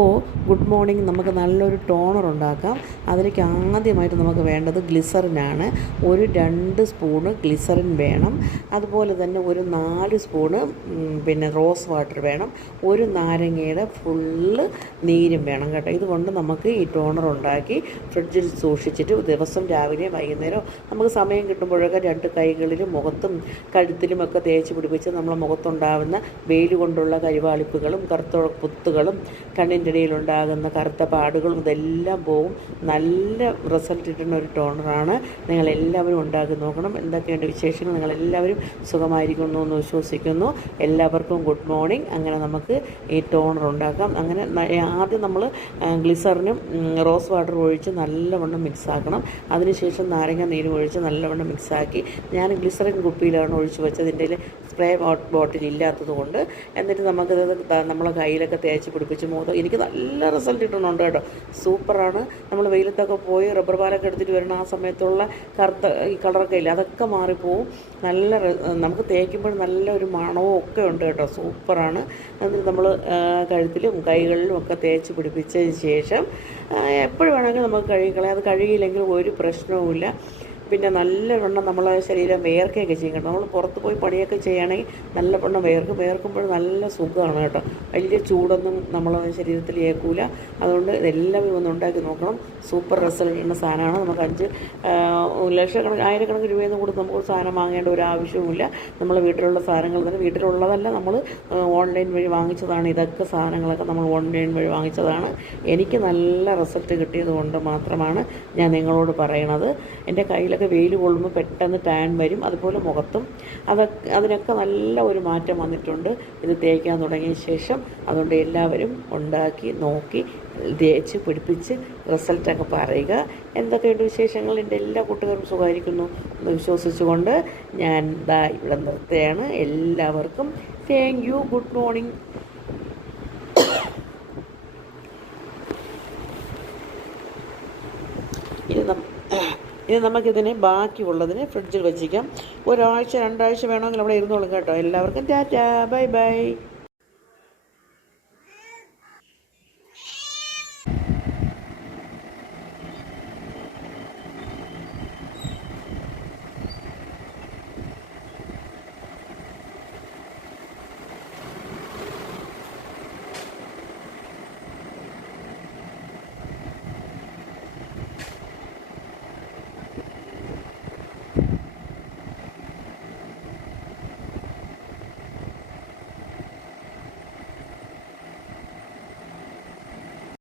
അപ്പോൾ good morning നമുക്ക് നല്ലൊരു ടോണർ ഉണ്ടാക്കാം. അതിലേക്ക് ആദ്യമായിട്ട് നമുക്ക് വേണ്ടത് ഗ്ലിസറിനാണ്. ഒരു 2 സ്പൂണ് ഗ്ലിസറിൻ വേണം. അതുപോലെ തന്നെ ഒരു 4 സ്പൂണ് റോസ് വാട്ടർ വേണം. ഒരു നാരങ്ങയുടെ ഫുള്ള് നീരും വേണം കേട്ടോ. ഇതുകൊണ്ട് നമുക്ക് ഈ ടോണർ ഉണ്ടാക്കി ഫ്രിഡ്ജിൽ സൂക്ഷിച്ചിട്ട് ദിവസം രാവിലെ വൈകുന്നേരം നമുക്ക് സമയം കിട്ടുമ്പോഴൊക്കെ 2 കൈകളിലും മുഖത്തും കഴുത്തിലുമൊക്കെ തേച്ച് പിടിപ്പിച്ച് നമ്മളെ മുഖത്തുണ്ടാകുന്ന വെയിൽ കൊണ്ടുള്ള കരിവാളിപ്പുകളും കറുത്ത കുത്തുകളും കണ്ണിൻ്റെ ഇടയിലുണ്ടാകുന്ന കറുത്ത പാടുകളും ഇതെല്ലാം പോവും. നല്ല റിസൾട്ട് കിട്ടുന്ന ഒരു ടോണറാണ്. നിങ്ങളെല്ലാവരും ഉണ്ടാക്കി നോക്കണം. എന്തൊക്കെയുണ്ട് വിശേഷങ്ങൾ? നിങ്ങളെല്ലാവരും സുഖമായിരിക്കുന്നു എന്ന് വിശ്വസിക്കുന്നു. എല്ലാവർക്കും ഗുഡ് മോർണിംഗ്. അങ്ങനെ നമുക്ക് ഈ ടോണർ ഉണ്ടാക്കാം. അങ്ങനെ ആദ്യം നമ്മൾ ഗ്ലിസറിനും റോസ് വാട്ടർ ഒഴിച്ച് നല്ലവണ്ണം മിക്സാക്കണം. അതിനുശേഷം നാരങ്ങ നീരും ഒഴിച്ച് നല്ലവണ്ണം മിക്സാക്കി ഞാൻ ഗ്ലിസറിൻ കുപ്പിയിലാണ് ഒഴിച്ച് വെച്ചത്. ഇതിൻ്റെ സ്പ്രേ ബോട്ടിൽ ഇല്ലാത്തത് കൊണ്ട്. എന്നിട്ട് നമുക്കിത് നമ്മളെ കയ്യിലൊക്കെ തേച്ച് പിടിപ്പിച്ച് എനിക്ക് നല്ല റിസൾട്ട് കിട്ടുന്നുണ്ട് കേട്ടോ. സൂപ്പറാണ്. നമ്മൾ വെയിലത്തൊക്കെ പോയി റബ്ബർ പാലൊക്കെ എടുത്തിട്ട് വരുന്ന ആ സമയത്തുള്ള കറുത്ത ഈ കളറൊക്കെ ഇല്ല, അതൊക്കെ മാറിപ്പോവും. നല്ല നമുക്ക് തേക്കുമ്പോൾ നല്ലൊരു മണവും ഒക്കെ ഉണ്ട് കേട്ടോ. സൂപ്പറാണ്. എന്നിട്ട് നമ്മൾ കഴുത്തിലും കൈകളിലും ഒക്കെ തേച്ച് പിടിപ്പിച്ചതിന് ശേഷം എപ്പോഴും വേണമെങ്കിൽ നമുക്ക് കഴുകിക്കളയാം. അത് കഴുകിയില്ലെങ്കിൽ ഒരു പ്രശ്നവുമില്ല. പിന്നെ നല്ലവണ്ണം നമ്മളെ ശരീരം വേർക്കുകയൊക്കെ ചെയ്യും കേട്ടോ. നമ്മൾ പുറത്ത് പോയി പണിയൊക്കെ ചെയ്യുകയാണെങ്കിൽ നല്ലവണ്ണം വേർക്കുമ്പോൾ നല്ല സുഖമാണ് കേട്ടോ. വലിയ ചൂടൊന്നും നമ്മളെ ശരീരത്തിൽ ഏൽക്കില്ല. അതുകൊണ്ട് ഇതെല്ലാവരും ഒന്ന് ഉണ്ടാക്കി നോക്കണം. സൂപ്പർ റിസൾട്ട് കിട്ടുന്ന സാധനമാണ്. നമുക്ക് 5 ലക്ഷക്കണക്കിന് ആയിരക്കണക്കിന് രൂപയൊന്നും കൊടുത്ത് നമുക്ക് സാധനം വാങ്ങേണ്ട ഒരു ആവശ്യവുമില്ല. നമ്മളെ വീട്ടിലുള്ള സാധനങ്ങൾ തന്നെ, വീട്ടിലുള്ളതല്ല, നമ്മൾ ഓൺലൈൻ വഴി വാങ്ങിച്ചതാണ്. ഇതൊക്കെ സാധനങ്ങളൊക്കെ നമ്മൾ ഓൺലൈൻ വഴി വാങ്ങിച്ചതാണ്. എനിക്ക് നല്ല റിസൾട്ട് കിട്ടിയത് കൊണ്ട് മാത്രമാണ് ഞാൻ നിങ്ങളോട് പറയണത്. എൻ്റെ കയ്യിലൊക്കെ വെയിൽ കൊള്ളുമ്പോൾ പെട്ടെന്ന് ടാൻ വരും. അതുപോലെ മുഖത്തും അതിനൊക്കെ നല്ല ഒരു മാറ്റം വന്നിട്ടുണ്ട് ഇത് തേക്കാൻ തുടങ്ങിയ ശേഷം. അതുകൊണ്ട് എല്ലാവരും ഉണ്ടാക്കി നോക്കി തേച്ച് പിടിപ്പിച്ച് റിസൾട്ടൊക്കെ പറയുക. എന്തൊക്കെയുണ്ട് വിശേഷങ്ങൾ? എൻ്റെ എല്ലാ കൂട്ടുകാരും സുഖമായിരിക്കുന്നു എന്ന് വിശ്വസിച്ചുകൊണ്ട് ഞാൻ ഇവിടെ നിർത്തുകയാണ്. എല്ലാവർക്കും താങ്ക് യു. Good morning. ഇനി നമുക്കിതിനെ ബാക്കിയുള്ളതിന് ഫ്രിഡ്ജിൽ വെച്ചിരിക്കാം. 1 ആഴ്ച 2 ആഴ്ച വേണമെങ്കിൽ അവിടെ ഇരുന്നോളും കേട്ടോ. എല്ലാവർക്കും ടാറ്റാ, ബൈ ബൈ.